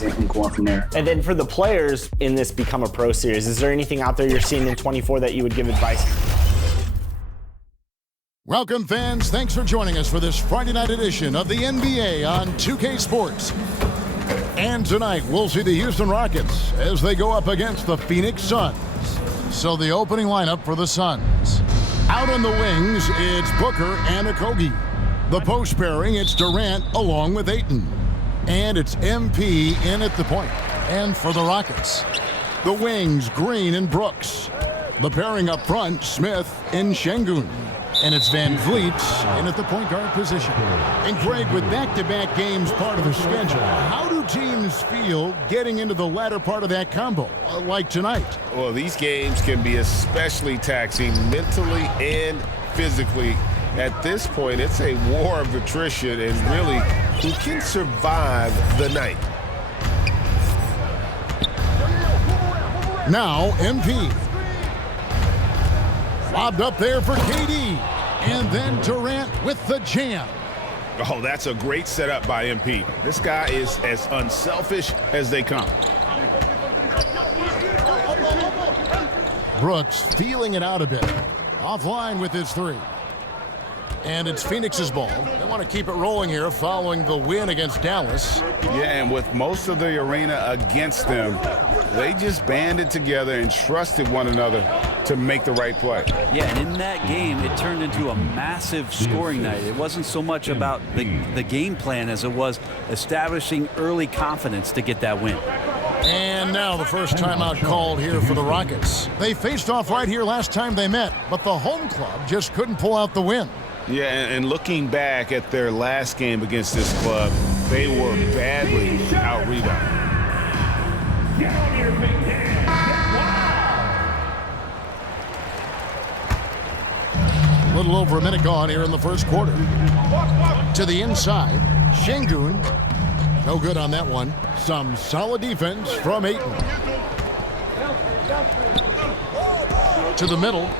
games and go on from there. And then for the players in this Become a Pro series, is there anything out there you're seeing in 24 that you would give advice? Welcome, fans. Thanks for joining us for this Friday night edition of the NBA on 2K Sports. And tonight, we'll see the Houston Rockets as they go up against the Phoenix Suns. So the opening lineup for the Suns. Out on the wings, it's Booker and Okogie. The post pairing, it's Durant along with Ayton. And it's MP in at the point. And for the Rockets, the wings, Green and Brooks. The pairing up front, Smith and Şengün. And it's Van Vliet in at the point guard position. And Greg, with back-to-back games part of the schedule, how do teams feel getting into the latter part of that combo, like tonight? Well, these games can be especially taxing mentally and physically. At this point, it's a war of attrition and really who can survive the night. Now, MP. Lobbed up there for KD. And then Durant with the jam. Oh, that's a great setup by MP. This guy is as unselfish as they come. Brooks feeling it out a bit. Offline with his three. And it's Phoenix's ball. They want to keep it rolling here following the win against Dallas. Yeah, and with most of the arena against them, they just banded together and trusted one another to make the right play. Yeah, and in that game, it turned into a massive scoring night. It wasn't so much about the game plan as it was establishing early confidence to get that win. And now the first timeout called here for the Rockets. They faced off right here last time they met, but the home club just couldn't pull out the win. Yeah, and looking back at their last game against this club, they were badly out-rebounded. A little over a minute gone here in the first quarter. To the inside, Şengün. No good on that one. Some solid defense from Ayton. To the middle.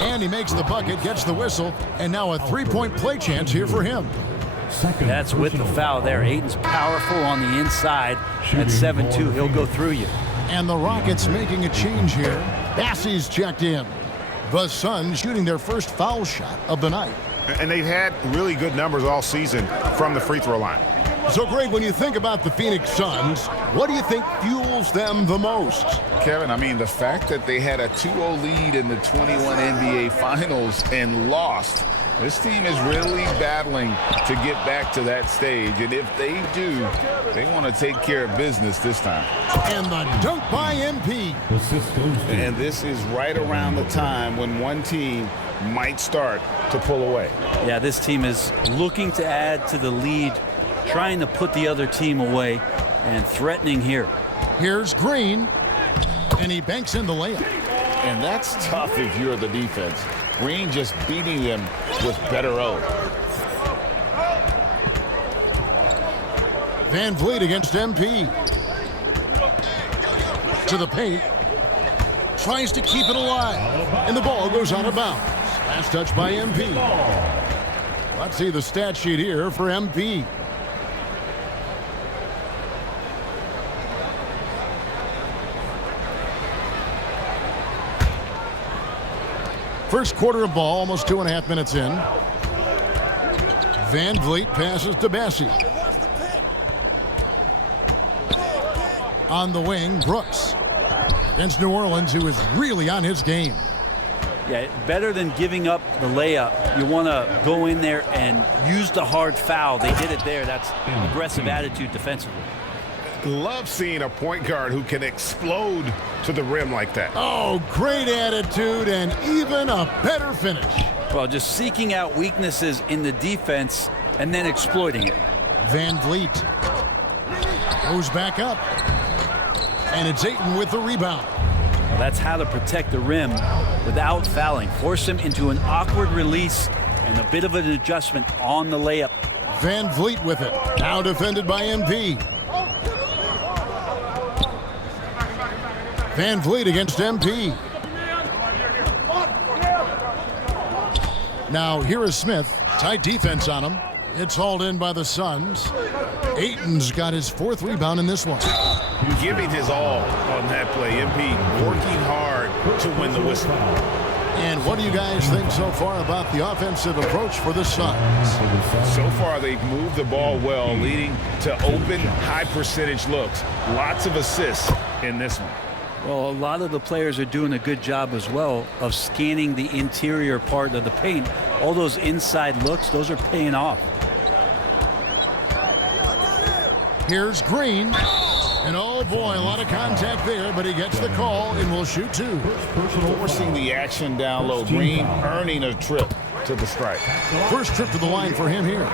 And he makes the bucket, gets the whistle, and now a three-point play chance here for him. That's with the foul there. Ayton's powerful on the inside. At 7-2, he'll go through you. And the Rockets making a change here. Bassey's checked in. The Suns shooting their first foul shot of the night. And they've had really good numbers all season from the free throw line. So, Greg, when you think about the Phoenix Suns, what do you think fuels them the most? Kevin, I mean, the fact that they had a 2-0 lead in the 21 NBA Finals and lost. This team is really battling to get back to that stage. And if they do, they want to take care of business this time. And the dunk by MP. And this is right around the time when one team might start to pull away. Yeah, this team is looking to add to the lead, trying to put the other team away, and threatening here. Here's Green, and he banks in the layup. And that's tough if you're the defense. Green just beating them with better O. Van Vliet against MP. To the paint. Tries to keep it alive. And the ball goes out of bounds. Last touch by MP. Let's see the stat sheet here for MP. First quarter of ball, almost 2.5 minutes in. Van Vliet passes to Bassey. On the wing, Brooks. Against New Orleans, who is really on his game. Yeah, better than giving up the layup. You want to go in there and use the hard foul. They did it there. That's aggressive attitude defensively. Love seeing a point guard who can explode to the rim like that. Oh, great attitude and even a better finish. Well, just seeking out weaknesses in the defense and then exploiting it. Van Vliet goes back up. And it's Ayton with the rebound. Well, that's how to protect the rim without fouling. Force him into an awkward release and a bit of an adjustment on the layup. Van Vliet with it. Now defended by MP. Van Vliet against MP. Now here is Smith. Tight defense on him. It's hauled in by the Suns. Ayton's got his 4th rebound in this one. Giving his all on that play. MP working hard to win the whistle. And what do you guys think so far about the offensive approach for the Suns? So far, they've moved the ball well, leading to open, high-percentage looks. Lots of assists in this one. Well, a lot of the players are doing a good job as well of scanning the interior part of the paint. All those inside looks, those are paying off. Here's Green. And oh boy, a lot of contact there, but he gets the call and will shoot 2. Forcing the action down low. Green earning a trip to the stripe. First trip to the line for him here.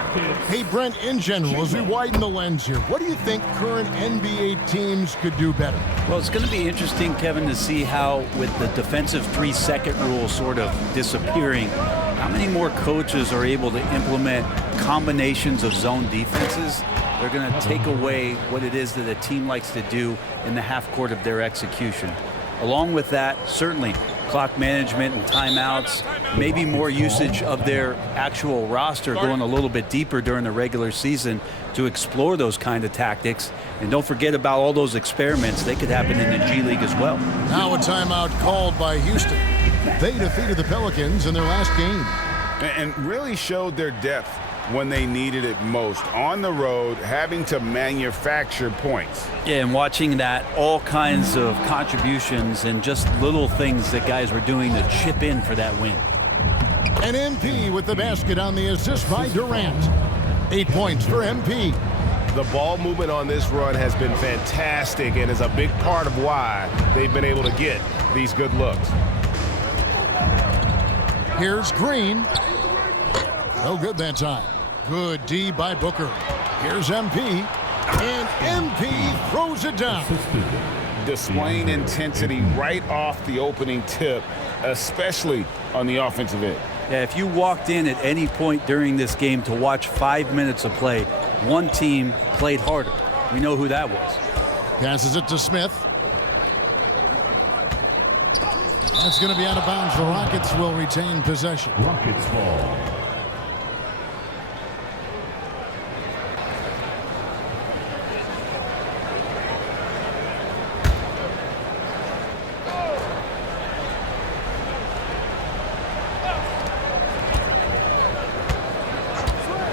Hey, Brent, in general, as we widen the lens here, what do you think current NBA teams could do better? Well, it's going to be interesting, Kevin, to see how, with the defensive 3-second rule sort of disappearing, how many more coaches are able to implement combinations of zone defenses. They're going to take away what it is that a team likes to do in the half court of their execution. Along with that, certainly clock management and timeouts, maybe more usage of their actual roster, going a little bit deeper during the regular season to explore those kind of tactics. And don't forget about all those experiments. They could happen in the G League as well. Now a timeout called by Houston. They defeated the Pelicans in their last game. And really showed their depth when they needed it most. On the road, having to manufacture points. Yeah, and watching that, all kinds of contributions and just little things that guys were doing to chip in for that win. And MP with the basket on the assist by Durant. 8 points for MP. The ball movement on this run has been fantastic and is a big part of why they've been able to get these good looks. Here's Green. No good that time. Good D by Booker. Here's MP. And MP throws it down. Displaying intensity right off the opening tip, especially on the offensive end. Yeah, if you walked in at any point during this game to watch 5 minutes of play, one team played harder. We know who that was. Passes it to Smith. That's going to be out of bounds. The Rockets will retain possession. Rockets ball.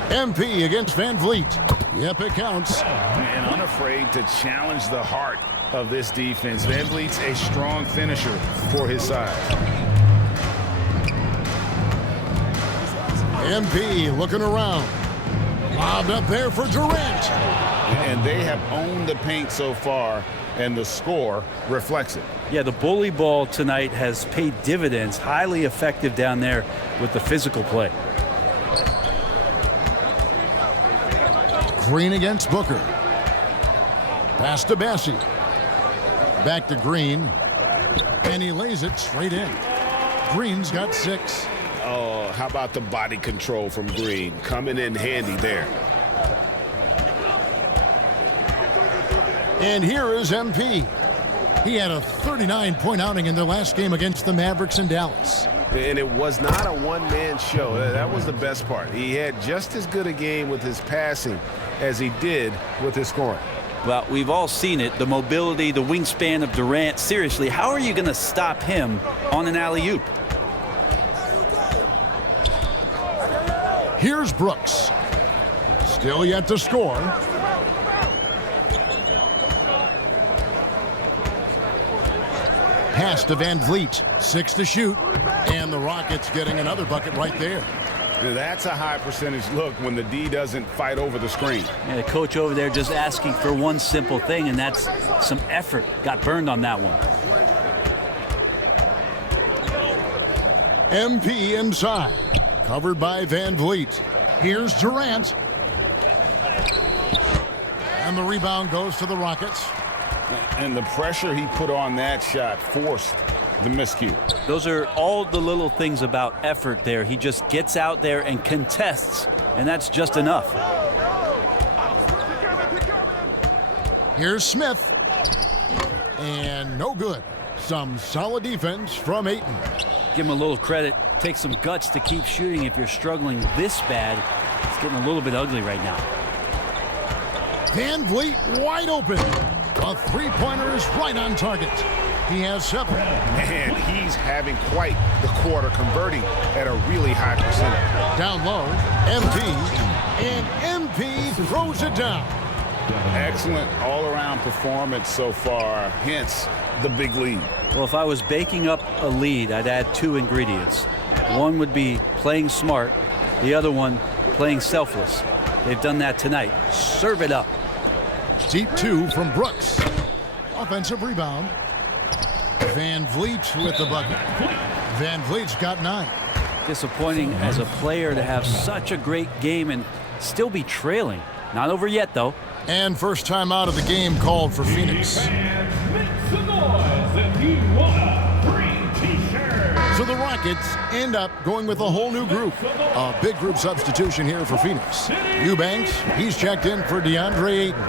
MP against Van Vliet. Yep, it counts. And unafraid to challenge the heart of this defense. Van Vliet's a strong finisher for his side. MP looking around. Lobbed up there for Durant. And they have owned the paint so far, and the score reflects it. Yeah, the bully ball tonight has paid dividends. Highly effective down there with the physical play. Green against Booker. Pass to Bassie. Back to Green. And he lays it straight in. Green's got 6. Oh, how about the body control from Green? Coming in handy there. And here is MP. He had a 39-point outing in their last game against the Mavericks in Dallas. And it was not a one-man show. That was the best part. He had just as good a game with his passing as he did with his scoring. Well, we've all seen it. The mobility, the wingspan of Durant. Seriously, how are you going to stop him on an alley-oop? Here's Brooks. Still yet to score. Pass to Van Vliet. 6 to shoot. And the Rockets getting another bucket right there. That's a high percentage look when the D doesn't fight over the screen. Yeah, the coach over there just asking for one simple thing, and that's some effort. Got burned on that one. MP inside. Covered by Van Vliet. Here's Durant. And the rebound goes to the Rockets. And the pressure he put on that shot forced the miscue. Those are all the little things about effort there. He just gets out there and contests, and that's just enough. Here's Smith. And no good. Some solid defense from Ayton. Give him a little credit. Take some guts to keep shooting if you're struggling this bad. It's getting a little bit ugly right now. Van Vliet wide open. A three-pointer is right on target. He has 7. Man, he's having quite the quarter, converting at a really high percentage. Down low, MP, and MP throws it down. Excellent all-around performance so far, hence the big lead. Well, if I was baking up a lead, I'd add 2 ingredients. One would be playing smart. The other one, playing selfless. They've done that tonight. Serve it up. Deep 2 from Brooks. Offensive rebound. Van Vliet with the bucket. Van Vliet's got 9. Disappointing as a player to have such a great game and still be trailing. Not over yet, though. And first time out of the game called for Phoenix. So the Rockets end up going with a whole new group. A big group substitution here for Phoenix. Eubanks, he's checked in for DeAndre Ayton.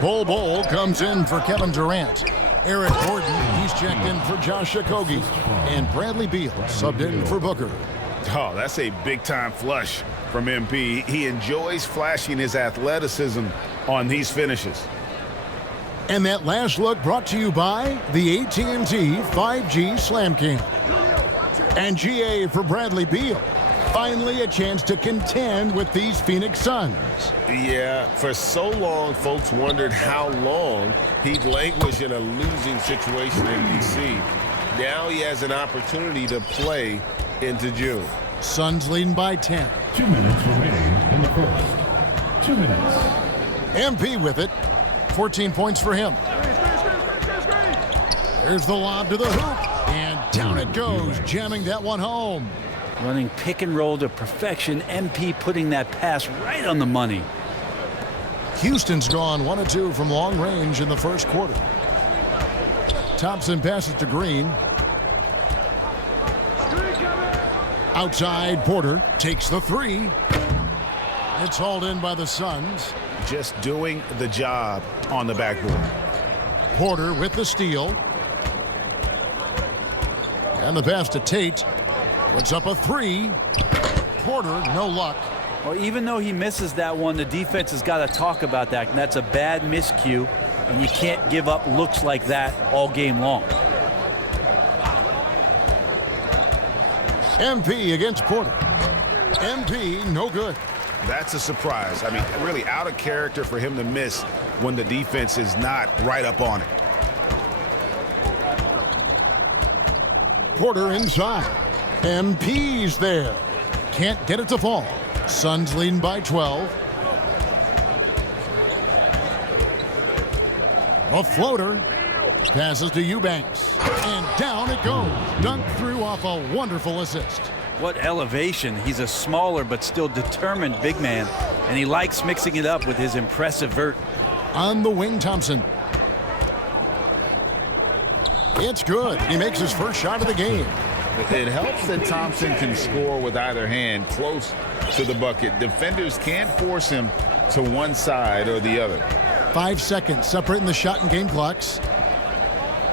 Bol comes in for Kevin Durant. Eric Gordon, he's checked in for Josh Okogie. And Bradley Beal subbed in for Booker. Oh, that's a big-time flush from MP. He enjoys flashing his athleticism on these finishes. And that last look brought to you by the AT&T 5G Slam Cam. And GA for Bradley Beal. Finally a chance to contend with these Phoenix Suns. Yeah, for so long, folks wondered how long he'd languish in a losing situation in D.C. Now he has an opportunity to play into June. Suns leading by 10. 2 minutes remaining in the first. 2 minutes. MP with it. 14 points for him. There's the lob to the hoop. And down it goes, jamming that one home. Running pick and roll to perfection. MP putting that pass right on the money. Houston's gone 1 of 2 from long range in the first quarter. Thompson passes to Green. Outside, Porter takes the 3. It's hauled in by the Suns. Just doing the job on the backboard. Porter with the steal. And the pass to Tate. Puts up a 3. Porter, no luck. Well, even though he misses that one, the defense has got to talk about that. And that's a bad miscue. And you can't give up looks like that all game long. MP against Porter. MP, no good. That's a surprise. I mean, really out of character for him to miss when the defense is not right up on it. Porter inside. MP's there. Can't get it to fall. Suns leading by 12. A floater. Passes to Eubanks. And down it goes. Dunked through off a wonderful assist. What elevation. He's a smaller but still determined big man. And he likes mixing it up with his impressive vert. On the wing, Thompson. It's good. He makes his first shot of the game. It helps that Thompson can score with either hand close to the bucket. Defenders can't force him to one side or the other. 5 seconds separating the shot and game clocks.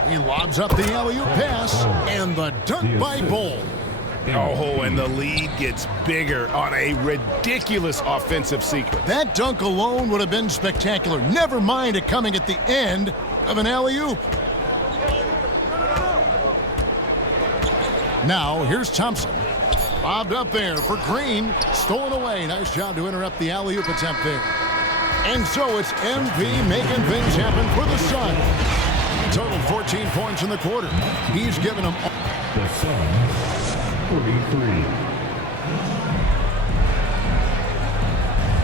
He lobs up the alley-oop pass, and the dunk by Bol. Oh, and the lead gets bigger on a ridiculous offensive sequence. That dunk alone would have been spectacular. Never mind it coming at the end of an alley-oop. Now, here's Thompson. Bobbed up there for Green. Stolen away. Nice job to interrupt the alley-oop attempt there. And so it's MP making things happen for the Suns. Total 14 points in the quarter. He's given them all. The Suns, 33.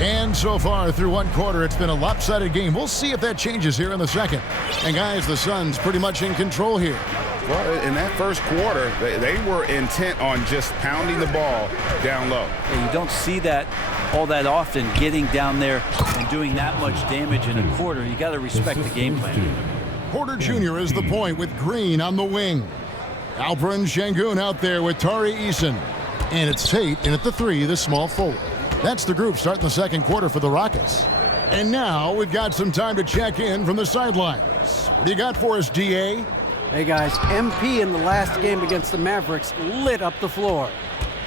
And so far through one quarter, it's been a lopsided game. We'll see if that changes here in the second. And guys, the Suns pretty much in control here. Well, in that first quarter, they were intent on just pounding the ball down low. Yeah, you don't see that all that often, getting down there and doing that much damage in a quarter. You got to respect the game plan. Porter Jr. is the point with Green on the wing. Alperen Şengün out there with Tari Eason. And it's Tate in at the 3, the small forward. That's the group starting the second quarter for the Rockets. And now we've got some time to check in from the sidelines. What do you got for us, DA? Hey guys, MP in the last game against the Mavericks lit up the floor.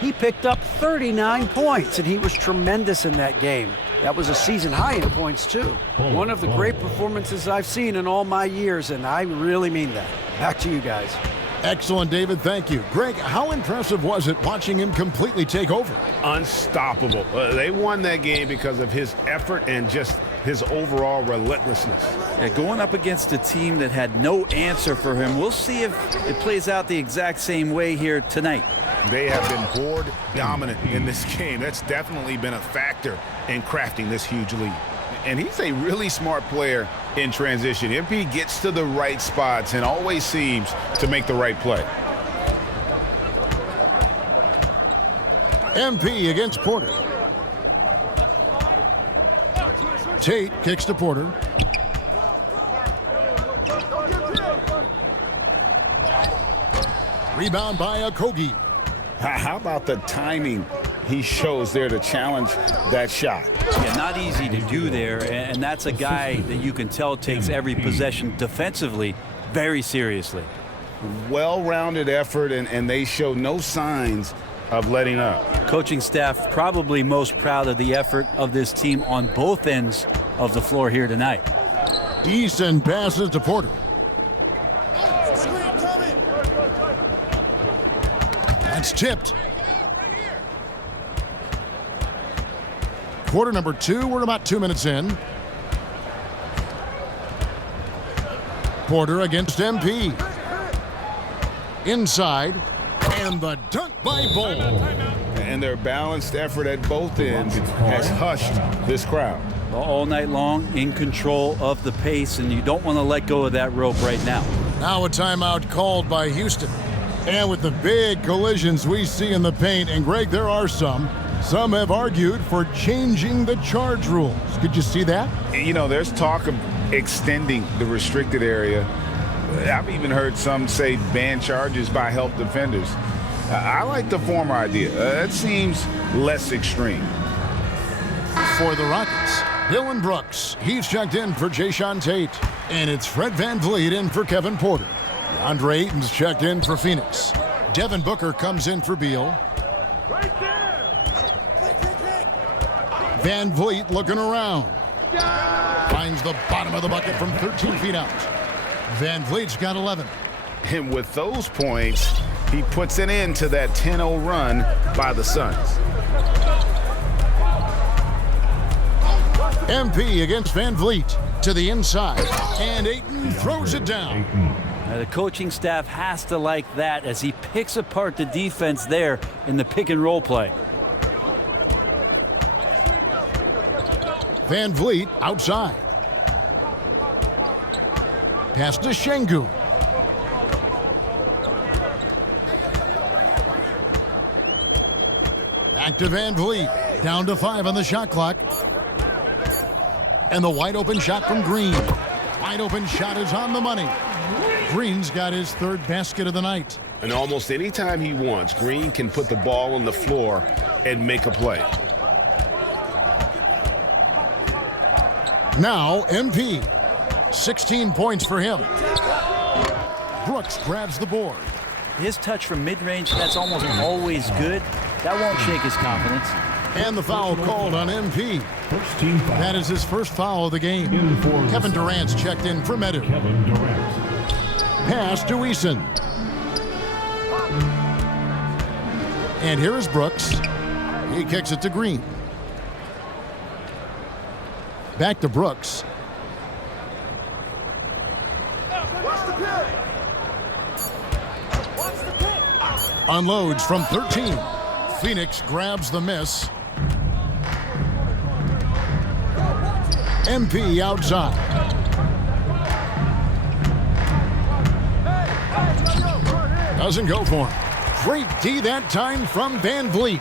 He picked up 39 points, and he was tremendous in that game. That was a season high in points, too. One of the great performances I've seen in all my years, and I really mean that. Back to you guys. Excellent, David. Thank you. Greg, how impressive was it watching him completely take over? Unstoppable. They won that game because of his effort and just his overall relentlessness. Yeah, going up against a team that had no answer for him. We'll see if it plays out the exact same way here tonight. They have been board dominant in this game. That's definitely been a factor in crafting this huge lead. And he's a really smart player in transition. MP gets to the right spots and always seems to make the right play. MP against Porter. Tate kicks to Porter. Rebound by Okogie. How about the timing he shows there to challenge that shot? Yeah, not easy to do there, and that's a guy that you can tell takes every possession defensively very seriously. Well-rounded effort, and they show no signs of letting up. Coaching staff probably most proud of the effort of this team on both ends of the floor here tonight. Easton passes to Porter. That's tipped. Quarter number 2, we're about 2 minutes in. Porter against MP. Inside, and the dunk by Bull. And their balanced effort at both ends has hushed this crowd. All night long, in control of the pace, and you don't want to let go of that rope right now. Now a timeout called by Houston. And with the big collisions we see in the paint, and Greg, there are some have argued for changing the charge rules. Could you see that? You know, there's talk of extending the restricted area. I've even heard some say ban charges by help defenders. I like the former idea. That seems less extreme. For the Rockets, Dylan Brooks. He's checked in for Jayshawn Tate. And it's Fred VanVleet in for Kevin Porter. Andre Ayton's checked in for Phoenix. Devin Booker comes in for Beal. VanVleet looking around. Finds the bottom of the bucket from 13 feet out. VanVleet's got 11. And with those points, he puts an end to that 10-0 run by the Suns. MP against VanVleet to the inside. And Ayton throws it down. Now, the coaching staff has to like that as he picks apart the defense there in the pick and roll play. VanVleet outside. Pass to Şengün. Back to VanVleet. Down to 5 on the shot clock. And the wide open shot from Green. Wide open shot is on the money. Green's got his 3rd basket of the night. And almost any time he wants, Green can put the ball on the floor and make a play. Now MP. 16 points for him. Brooks grabs the board. His touch from mid-range, that's almost always good. That won't shake his confidence. And the foul called on MP. First team foul. That is his first foul of the game. In for Kevin Durant's checked in for Medu. Kevin Durant. Pass to Eason. And here is Brooks. He kicks it to Green. Back to Brooks. Unloads from 13. Phoenix grabs the miss. MP outside. Doesn't go for him. Great D that time from VanVleet.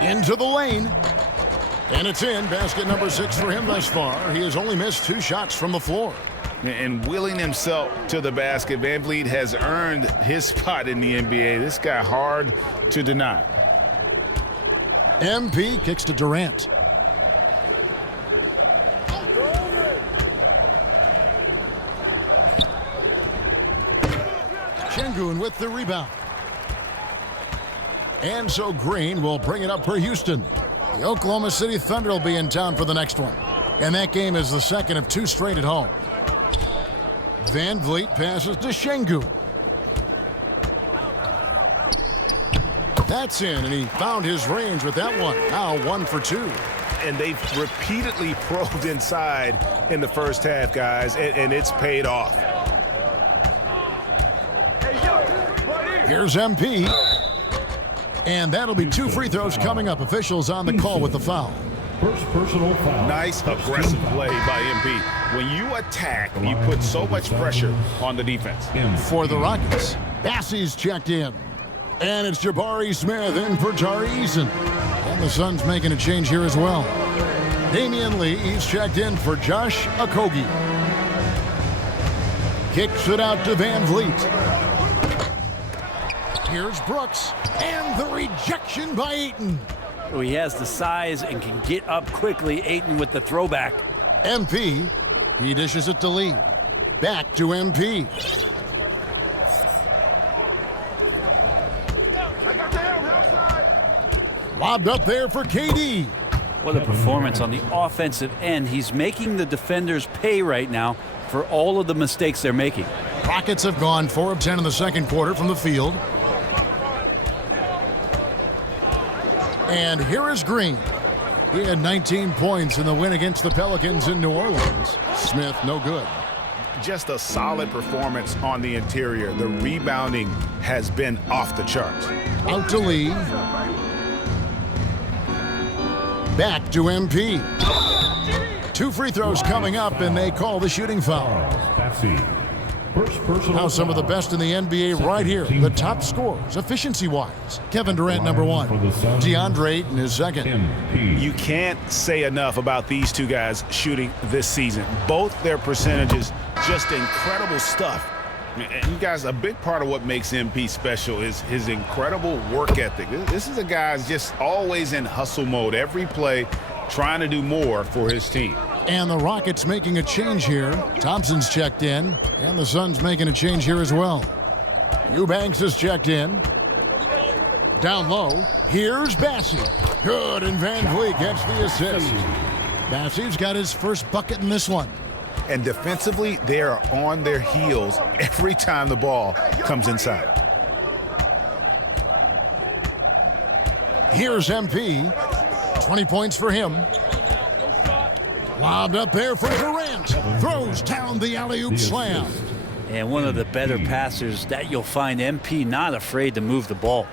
Into the lane. And it's in. Basket number 6 for him thus far. He has only missed 2 shots from the floor. And willing himself to the basket, VanVleet has earned his spot in the NBA. This guy hard to deny. MP kicks to Durant. Şengün with the rebound. And so Green will bring it up for Houston. The Oklahoma City Thunder will be in town for the next one. And that game is the second of 2 straight at home. Van Vliet passes to Şengün. That's in, and he found his range with that one. Now 1 for 2. And they've repeatedly probed inside in the first half, guys, and it's paid off. Here's MP. And that'll be 2 free throws coming up. Officials on the call with the foul. First personal foul. Nice aggressive play by MP. When you attack, you put so much pressure on the defense. For the Rockets, Bassey's checked in. And it's Jabari Smith in for Tari Eason. And the Suns making a change here as well. Damian Lee, he's checked in for Josh Okogie. Kicks it out to Van Vliet. Here's Brooks. And the rejection by Ayton. So he has the size and can get up quickly. Ayton with the throwback. MP, he dishes it to Lee. Back to MP. Lobbed up there for KD. What a performance on the offensive end. He's making the defenders pay right now for all of the mistakes they're making. Rockets have gone 4 of 10 in the second quarter from the field. And here is Green. He had 19 points in the win against the Pelicans in New Orleans. Smith, no good. Just a solid performance on the interior. The rebounding has been off the charts. Out to Lee. Back to MP. 2 free throws coming up, and they call the shooting foul. Now some of the best in the NBA right here. The top scorers, efficiency-wise. Kevin Durant, number 1. DeAndre Ayton is second. You can't say enough about these two guys shooting this season. Both their percentages, just incredible stuff. And you guys, a big part of what makes MP special is his incredible work ethic. This is a guy who's just always in hustle mode. Every play, trying to do more for his team. And the Rockets making a change here. Thompson's checked in, and the Suns making a change here as well. Eubanks is checked in. Down low, here's Bassey. Good, and Van Vliet gets the assist. Bassey's got his first bucket in this one. And defensively, they are on their heels every time the ball comes inside. Here's MP. 20 points for him. Lobbed up there for Durant. Throws down the alley-oop slam. And one of the better passers that you'll find. MP not afraid to move the ball.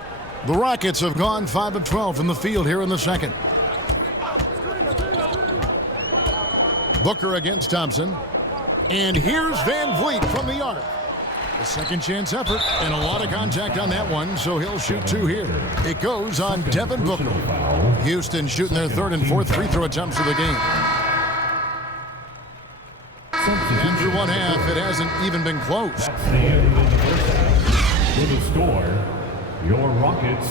The Rockets have gone 5 of 12 from the field here in the second. Booker against Thompson. And here's Van Vliet from the arc. A second chance effort and a lot of contact on that one, so he'll shoot 2 here. It goes on Devin Booker. Houston shooting their 3rd and 4th free throw attempts of the game. And through one half, it hasn't even been close. That's the end of the first half. With the score, your Rockets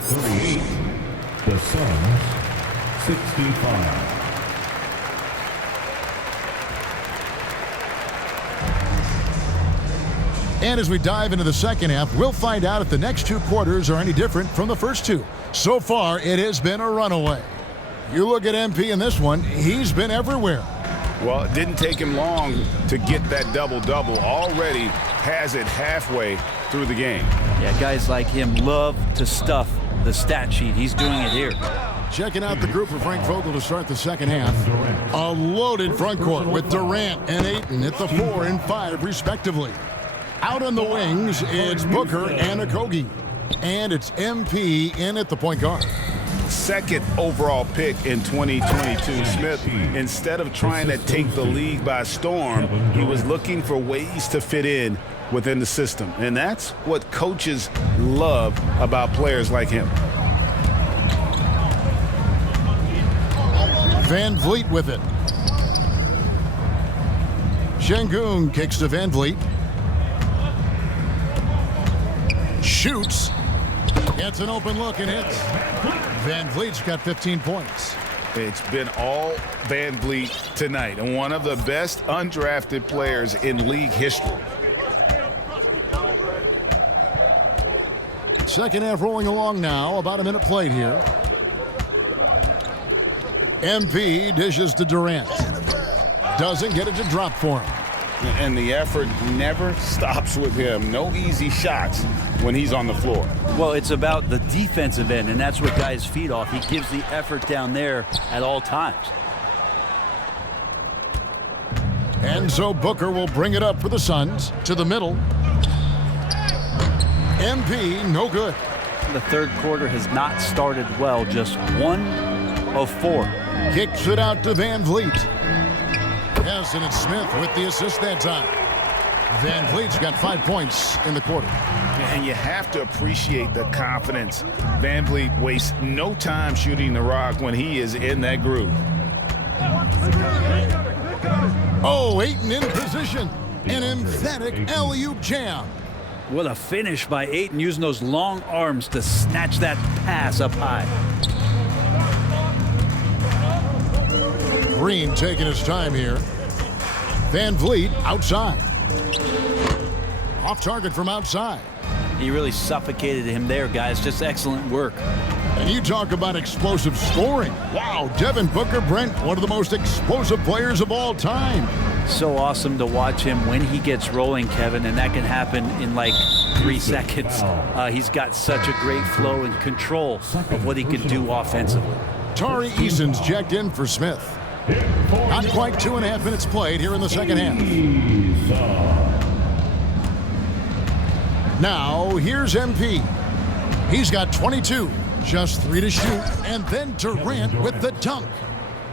38, the Suns 65. And as we dive into the second half, we'll find out if the next 2 quarters are any different from the first 2. So far, it has been a runaway. You look at MP in this one, he's been everywhere. Well, it didn't take him long to get that double-double. Already has it halfway through the game. Yeah, guys like him love to stuff the stat sheet. He's doing it here. Checking out the group for Frank Vogel to start the second half. A loaded front court with Durant and Ayton at the 4 and 5 respectively. Out on the wings, it's Booker and Okogie. And it's MP in at the point guard. Second overall pick in 2022. Smith, instead of trying to take the league by storm, he was looking for ways to fit in within the system. And that's what coaches love about players like him. Van Vliet with it. Şengün kicks to Van Vliet. Shoots. Gets an open look and hits. Van Vliet's got 15 points. It's been all Van Vliet tonight, and one of the best undrafted players in league history. Second half rolling along now. About a minute played here. MP dishes to Durant. Doesn't get it to drop for him. And the effort never stops with him. No easy shots when he's on the floor. Well, it's about the defensive end, and that's what guys feed off. He gives the effort down there at all times. And so Booker will bring it up for the Suns to the middle. MP, no good. The third quarter has not started well, just 1 of 4. Kicks it out to Van Vliet. Yes, and it's Smith with the assist that time. Van Vliet's got 5 points in the quarter. And you have to appreciate the confidence. Van Vliet wastes no time shooting the rock when he is in that groove. Oh, Ayton in position. An emphatic alley-oop jam. What a finish by Ayton, using those long arms to snatch that pass up high. Green taking his time here. Van Vliet outside. Off target from outside. He really suffocated him there, guys. Just excellent work. And you talk about explosive scoring. Wow, Devin Booker, Brent, one of the most explosive players of all time. So awesome to watch him when he gets rolling, Kevin, and that can happen in like 3 seconds. He's got such a great flow and control of what he can do offensively. Tari Eason's checked in for Smith. Not quite 2.5 minutes played here in the second half. Now, here's MP. He's got 22, just 3 to shoot, and then Durant with the dunk.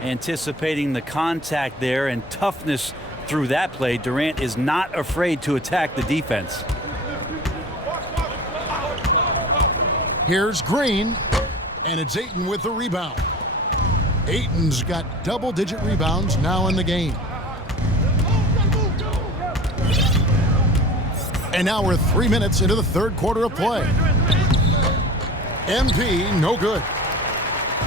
Anticipating the contact there and toughness through that play, Durant is not afraid to attack the defense. Here's Green, and it's Ayton with the rebound. Ayton's got double-digit rebounds now in the game. And now we're 3 minutes into the third quarter of play. MP, no good.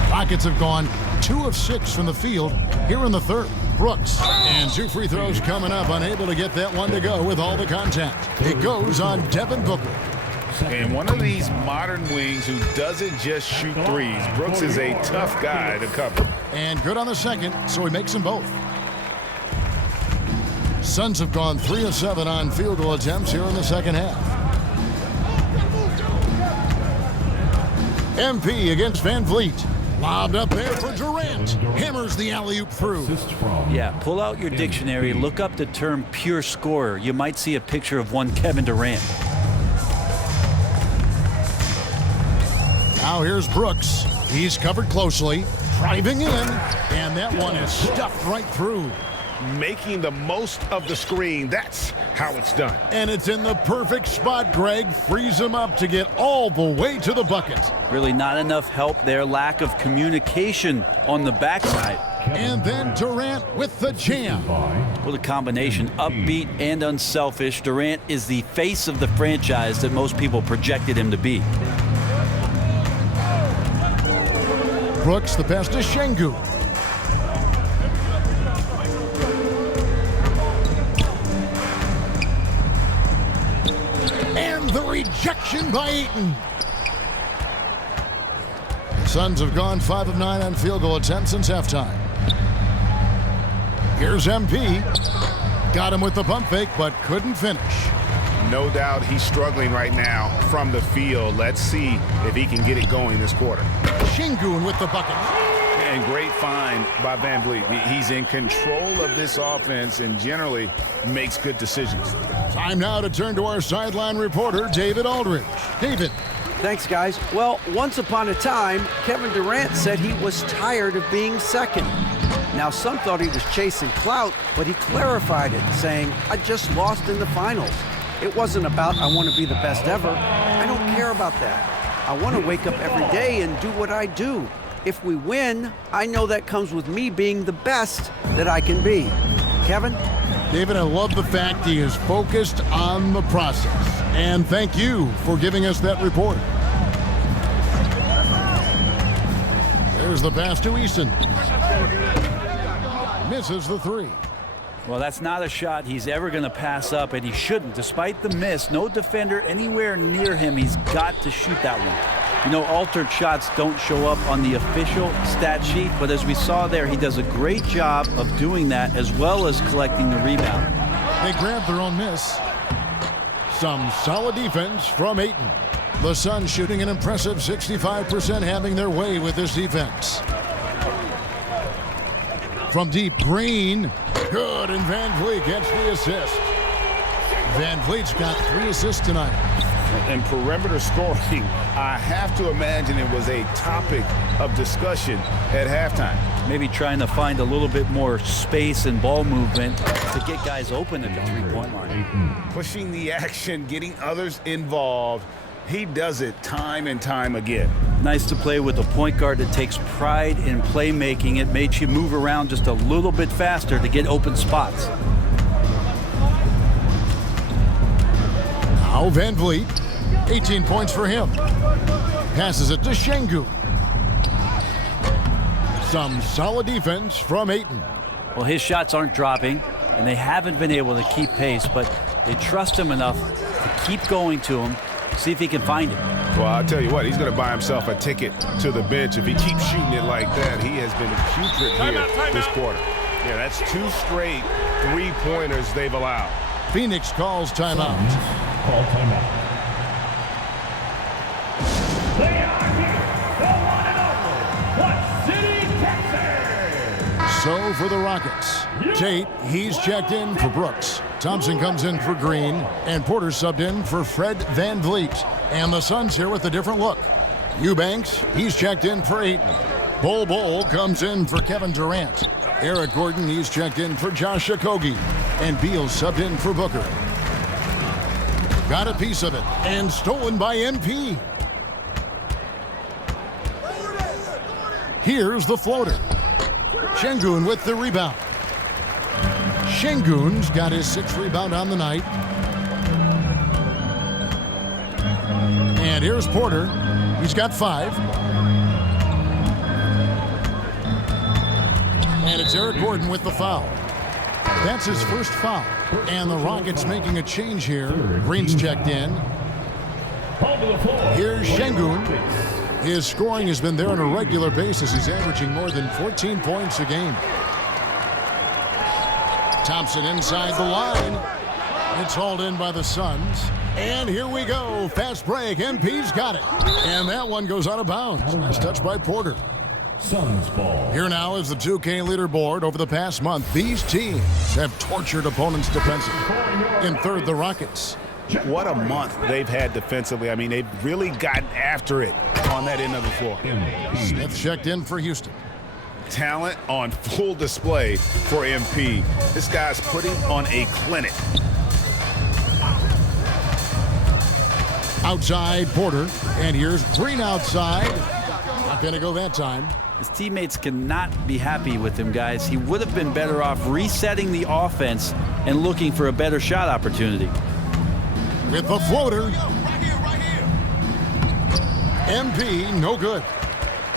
Rockets have gone 2 of 6 from the field here in the third. Brooks, and 2 free throws coming up, unable to get that one to go with all the contact. It goes on Devin Booker. And one of these modern wings who doesn't just shoot threes. Brooks is a tough guy to cover. And good on the second, so he makes them both. Suns have gone 3 of 7 on field goal attempts here in the second half. MP against Van Vliet. Lobbed up there for Durant. Hammers the alley-oop through. Yeah, pull out your dictionary, look up the term pure scorer. You might see a picture of one Kevin Durant. Now here's Brooks. He's covered closely, driving in, and that one is stuffed right through. Making the most of the screen. That's how it's done. And it's in the perfect spot, Greg. Frees him up to get all the way to the bucket. Really not enough help there. Lack of communication on the backside. And then Durant with the jam. Well, the combination, upbeat and unselfish. Durant is the face of the franchise that most people projected him to be. Brooks, the pass to Şengün. And the rejection by Ayton. Suns have gone 5 of 9 on field goal attempts since halftime. Here's MP. Got him with the pump fake, but couldn't finish. No doubt he's struggling right now from the field. Let's see if he can get it going this quarter. Şengün with the bucket. And great find by Van Vliet. He's in control of this offense and generally makes good decisions. Time now to turn to our sideline reporter, David Aldridge. David. Thanks, guys. Well, once upon a time, Kevin Durant said he was tired of being second. Now, some thought he was chasing clout, but he clarified it, saying, I just lost in the finals. It wasn't about I want to be the best ever. I don't care about that. I want to wake up every day and do what I do. If we win, I know that comes with me being the best that I can be. Kevin? David, I love the fact he is focused on the process. And thank you for giving us that report. There's the pass to Easton. Misses the three. Well, that's not a shot he's ever going to pass up, and he shouldn't. Despite the miss, no defender anywhere near him. He's got to shoot that one. You know, altered shots don't show up on the official stat sheet, but as we saw there, he does a great job of doing that as well as collecting the rebound. They grab their own miss. Some solid defense from Ayton. The Suns shooting an impressive 65%, having their way with this defense. From deep, Green. Good, and Van Vliet gets the assist. Van Vliet's got 3 assists tonight. And perimeter scoring, I have to imagine it was a topic of discussion at halftime. Maybe trying to find a little bit more space and ball movement to get guys open at the three-point line. Pushing the action, getting others involved. He does it time and time again. Nice to play with a point guard that takes pride in playmaking. It makes you move around just a little bit faster to get open spots. Now Van Vliet, 18 points for him. Passes it to Şengün. Some solid defense from Ayton. Well, his shots aren't dropping, and they haven't been able to keep pace, but they trust him enough to keep going to him, see if he can find it. Well, I'll tell you what, he's going to buy himself a ticket to the bench. If he keeps shooting it like that, he has been putrid here this quarter. Yeah, that's 2 straight 3-pointers they've allowed. Phoenix calls timeout. Call timeout. They are here, the one and only Clutch City, Texas. So for the Rockets, Tate, he's checked in for Brooks. Thompson comes in for Green, and Porter subbed in for Fred Van Vliet. And the Suns here with a different look. Eubanks, he's checked in for Ayton. Bol comes in for Kevin Durant. Eric Gordon, he's checked in for Josh Okogie. And Beal subbed in for Booker. Got a piece of it, and stolen by MP. Here's the floater. Şengün with the rebound. Şengün's got his 6th rebound on the night. And here's Porter. He's got 5. And it's Eric Gordon with the foul. That's his first foul. And the Rockets making a change here. Green's checked in. Here's Şengün. His scoring has been there on a regular basis. He's averaging more than 14 points a game. Thompson inside the line. It's hauled in by the Suns. And here we go. Fast break. MP's got it. And that one goes out of bounds. Nice touch by Porter. Suns ball. Here now is the 2K leaderboard. Over the past month, these teams have tortured opponents defensively. In third, the Rockets. What a month they've had defensively. I mean, they've really gotten after it on that end of the floor. Smith checked in for Houston. Talent on full display for MP. This guy's putting on a clinic. Outside, Porter. And here's Green outside. Not going to go that time. His teammates cannot be happy with him, guys. He would have been better off resetting the offense and looking for a better shot opportunity. With the floater. MP, no good.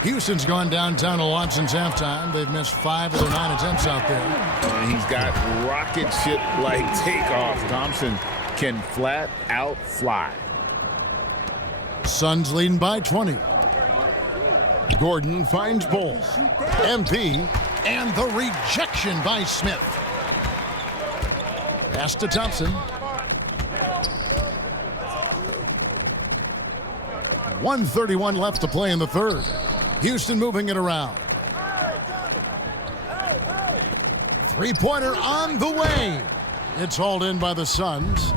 Houston's gone downtown a lot since halftime. They've missed 5 of their 9 attempts out there. And he's got rocket ship-like takeoff. Thompson can flat out fly. Suns leading by 20. Gordon finds Bol. MP, and the rejection by Smith. Pass to Thompson. 1:31 left to play in the third. Houston moving it around. 3-pointer on the way. It's hauled in by the Suns.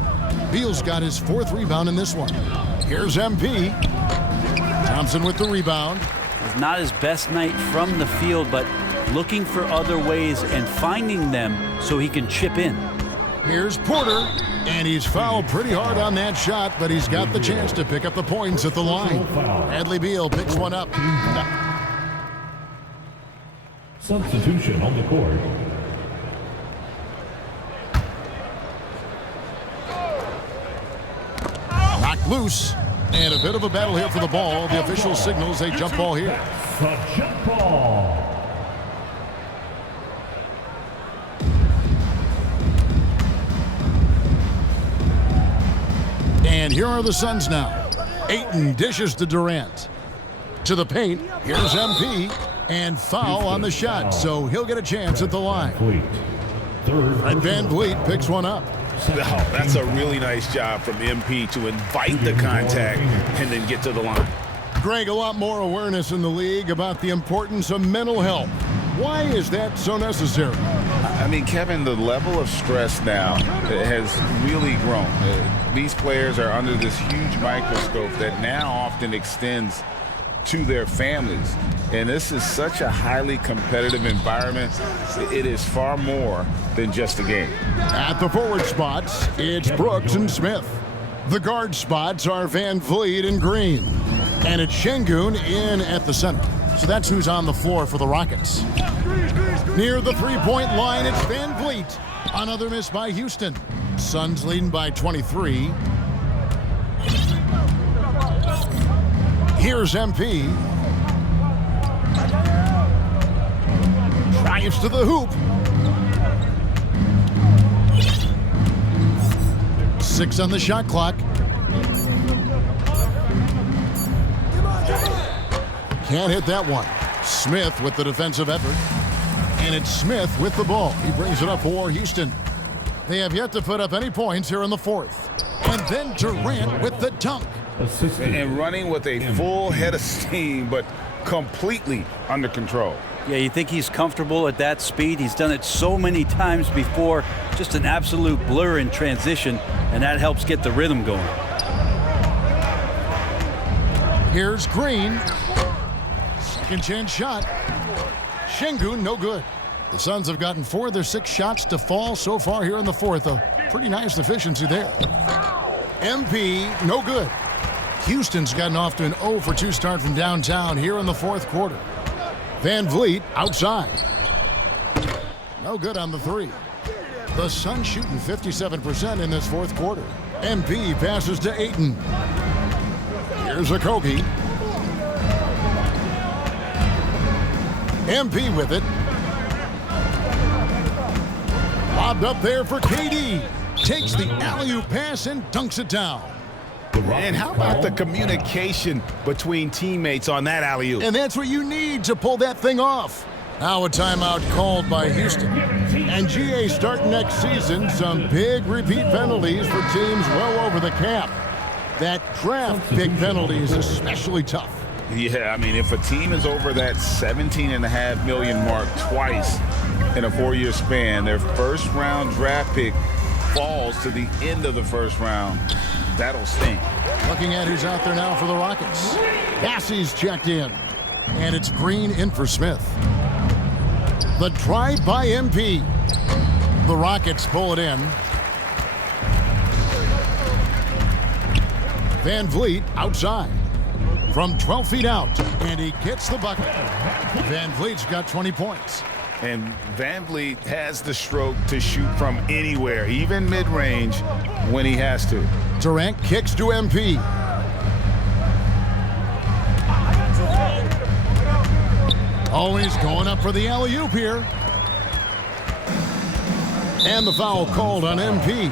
Beal's got his 4th rebound in this one. Here's MP. Thompson with the rebound. It's not his best night from the field, but looking for other ways and finding them so he can chip in. Here's Porter, and he's fouled pretty hard on that shot, but he's got the chance to pick up the points at the line. Bradley Beal picks one up. Substitution on the court. Knocked loose, and a bit of a battle here for the ball. The official signals a jump ball here. The jump ball. And here are the Suns now. Ayton dishes to Durant. To the paint. Here's MP. And foul on the shot, so he'll get a chance at the line. And Van Vliet picks one up. Oh, that's a really nice job from MP to invite the contact and then get to the line. Greg, a lot more awareness in the league about the importance of mental health. Why is that so necessary? I mean, Kevin, the level of stress now has really grown. These players are under this huge microscope that now often extends to their families. And this is such a highly competitive environment. It is far more than just a game. At the forward spots, it's Brooks and Smith. The guard spots are Van Vliet and Green. And it's Şengün in at the center. So that's who's on the floor for the Rockets. Near the three-point line, it's Van Vliet. Another miss by Houston. Suns leading by 23. Here's MP. Drives to the hoop. 6 on the shot clock. Can't hit that one. Smith with the defensive effort. And it's Smith with the ball. He brings it up for Houston. They have yet to put up any points here in the fourth. And then Durant with the dunk. And running with a full head of steam, but completely under control. Yeah, you think he's comfortable at that speed? He's done it so many times before. Just an absolute blur in transition, and that helps get the rhythm going. Here's Green. Second chance shot. Şengün, no good. The Suns have gotten 4 of their 6 shots to fall so far here in the fourth. A pretty nice efficiency there. MP, no good. Houston's gotten off to an 0 for 2 start from downtown here in the fourth quarter. Van Vliet outside. No good on the 3. The Suns shooting 57% in this fourth quarter. MP passes to Ayton. Here's Okogie. MP with it. Lobbed up there for KD. Takes the alley-oop pass and dunks it down. And how about the communication between teammates on that alley-oop? And that's what you need to pull that thing off. Now a timeout called by Houston. And GA starting next season, some big repeat penalties for teams well over the cap. That draft pick penalty is especially tough. Yeah, I mean, if a team is over that $17.5 million mark twice in a 4-year span, their first-round draft pick falls to the end of the first round. That'll sting. Looking at who's out there now for the Rockets. Bassey's checked in. And it's Green in for Smith. The drive by MP. The Rockets pull it in. Van Vliet outside. From 12 feet out. And he gets the bucket. Van Vliet's got 20 points. And Van Vliet has the stroke to shoot from anywhere, even mid-range, when he has to. Durant kicks to MP. Always going up for the alley-oop here. And the foul called on MP.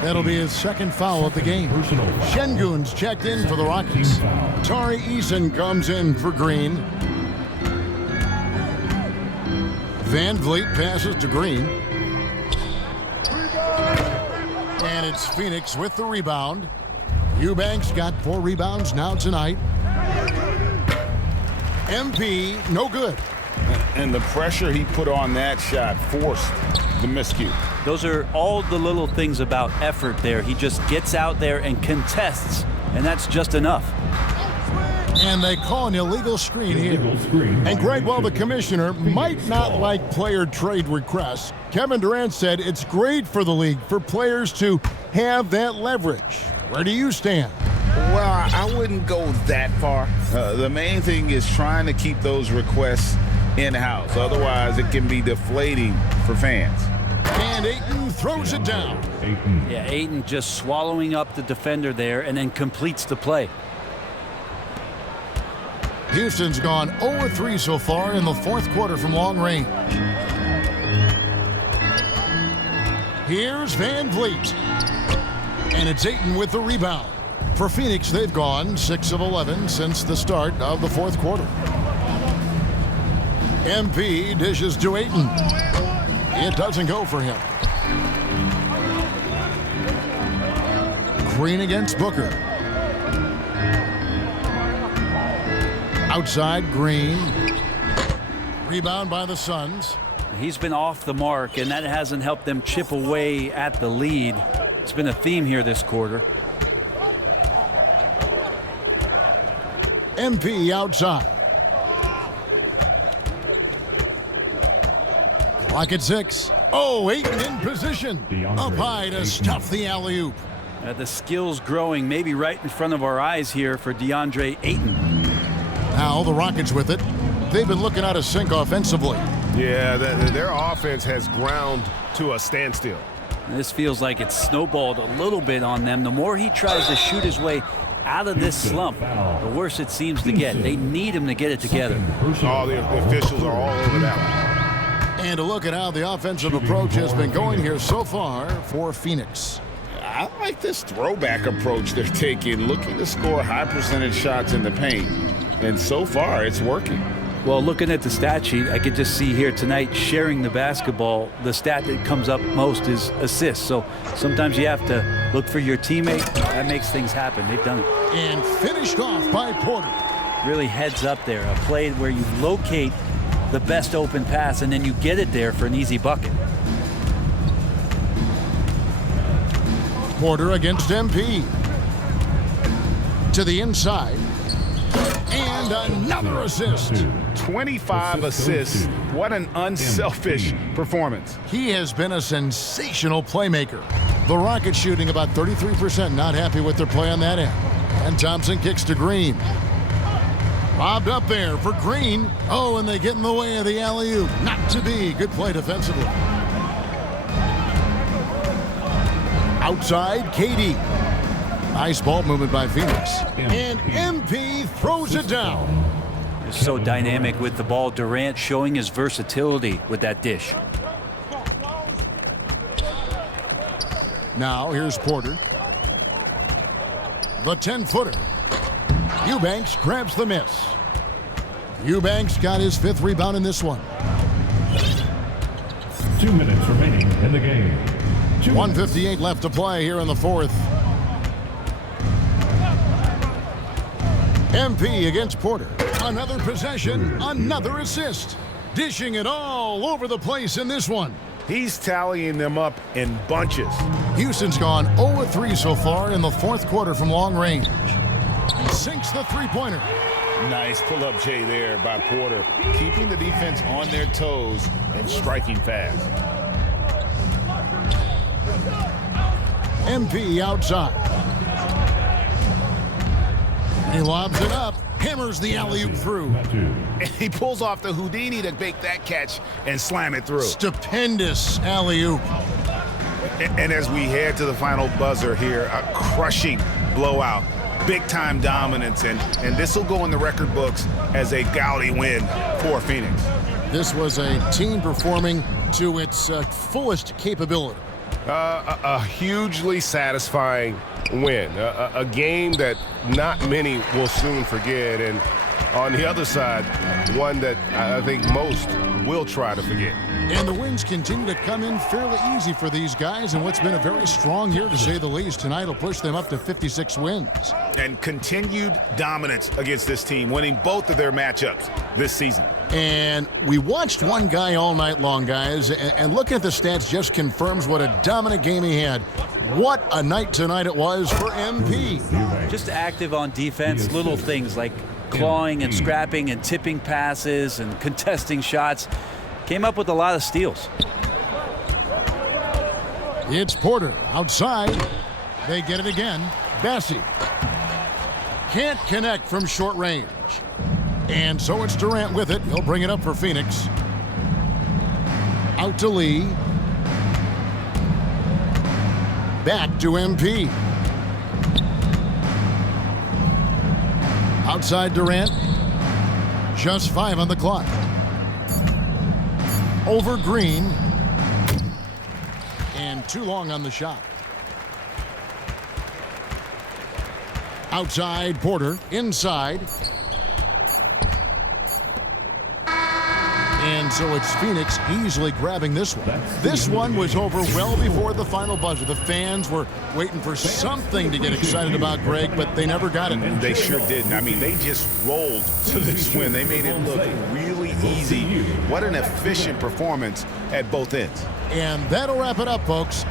That'll be his second foul of the game. Şengün's checked in for the Rockets. Tari Eason comes in for Green. Van Vliet passes to Green. And it's Phoenix with the rebound. Eubanks got 4 rebounds now tonight. MP, no good. And the pressure he put on that shot forced the miscue. Those are all the little things about effort there. He just gets out there and contests, and that's just enough. And they call an illegal screen here. And Greg, while the commissioner might not like player trade requests, Kevin Durant said it's great for the league for players to have that leverage. Where do you stand? Well, I wouldn't go that far. The main thing is trying to keep those requests in-house. Otherwise, it can be deflating for fans. And Ayton throws it down. Yeah, Ayton just swallowing up the defender there and then completes the play. Houston's gone 0-3 so far in the fourth quarter from long range. Here's Van Vliet. And it's Ayton with the rebound. For Phoenix, they've gone 6 of 11 since the start of the fourth quarter. MP dishes to Ayton. It doesn't go for him. Green against Booker. Outside, Green. Rebound by the Suns. He's been off the mark, and that hasn't helped them chip away at the lead. It's been a theme here this quarter. MP outside. Clock at 6. Oh, Ayton in position. Up high to stuff the alley-oop. The skills growing maybe right in front of our eyes here for DeAndre Ayton. Now the Rockets with it. They've been looking out of sync offensively. Yeah, their offense has ground to a standstill. This feels like it's snowballed a little bit on them. The more he tries to shoot his way out of this slump, the worse it seems to get. They need him to get it together. All the officials are all over that one. And a look at how the offensive approach has been going here so far for Phoenix. I like this throwback approach they're taking, looking to score high percentage shots in the paint. And so far, it's working. Well, looking at the stat sheet, I could just see here tonight sharing the basketball. The stat that comes up most is assists. So sometimes you have to look for your teammate. That makes things happen. They've done it. And finished off by Porter. Really heads up there. A play where you locate the best open pass and then you get it there for an easy bucket. Porter against MP. To the inside. And another assist. 25 assists. What an unselfish performance. He has been a sensational playmaker. The Rockets shooting about 33%, not happy with their play on that end. And Thompson kicks to Green. Lobbed up there for Green. Oh, and they get in the way of the alley-oop. Not to be. Good play defensively. Outside, KD. Nice ball movement by Phoenix. And MP throws it down. So dynamic with the ball. Durant showing his versatility with that dish. Now here's Porter. The 10-footer. Eubanks grabs the miss. Eubanks got his 5th rebound in this one. 2 minutes remaining in the game. 1:58 left to play here in the fourth. MP against Porter. Another possession, another assist. Dishing it all over the place in this one. He's tallying them up in bunches. Houston's gone 0-3 so far in the fourth quarter from long range. He sinks the three-pointer. Nice pull-up J there by Porter, keeping the defense on their toes and striking fast. MP outside. He lobs it up, hammers the alley-oop through. And he pulls off the Houdini to make that catch and slam it through. Stupendous alley-oop. And as we head to the final buzzer here, a crushing blowout. Big-time dominance, and this will go in the record books as a gaudy win for Phoenix. This was a team performing to its fullest capability. A hugely satisfying win. A game that not many will soon forget. And on the other side, one that I think most will try to forget. And the wins continue to come in fairly easy for these guys in what's been a very strong year, to say the least. Tonight will push them up to 56 wins. And continued dominance against this team, winning both of their matchups this season. And we watched one guy all night long, guys, and looking at the stats just confirms what a dominant game he had. What a night tonight it was for MP. Just active on defense, little things like clawing and scrapping and tipping passes and contesting shots. Came up with a lot of steals. It's Porter outside. They get it again. Bassie can't connect from short range. And so it's Durant with it. He'll bring it up for Phoenix. Out to Lee. Back to MP. Outside Durant. Just 5 on the clock. Over Green. And too long on the shot. Outside, Porter. Inside. And so it's Phoenix easily grabbing this one. This one was over well before the final buzzer. The fans were waiting for something to get excited about, Greg, but they never got it. They sure didn't. I mean, they just rolled to this win. They made it look really easy. What an efficient performance at both ends. And that'll wrap it up, folks.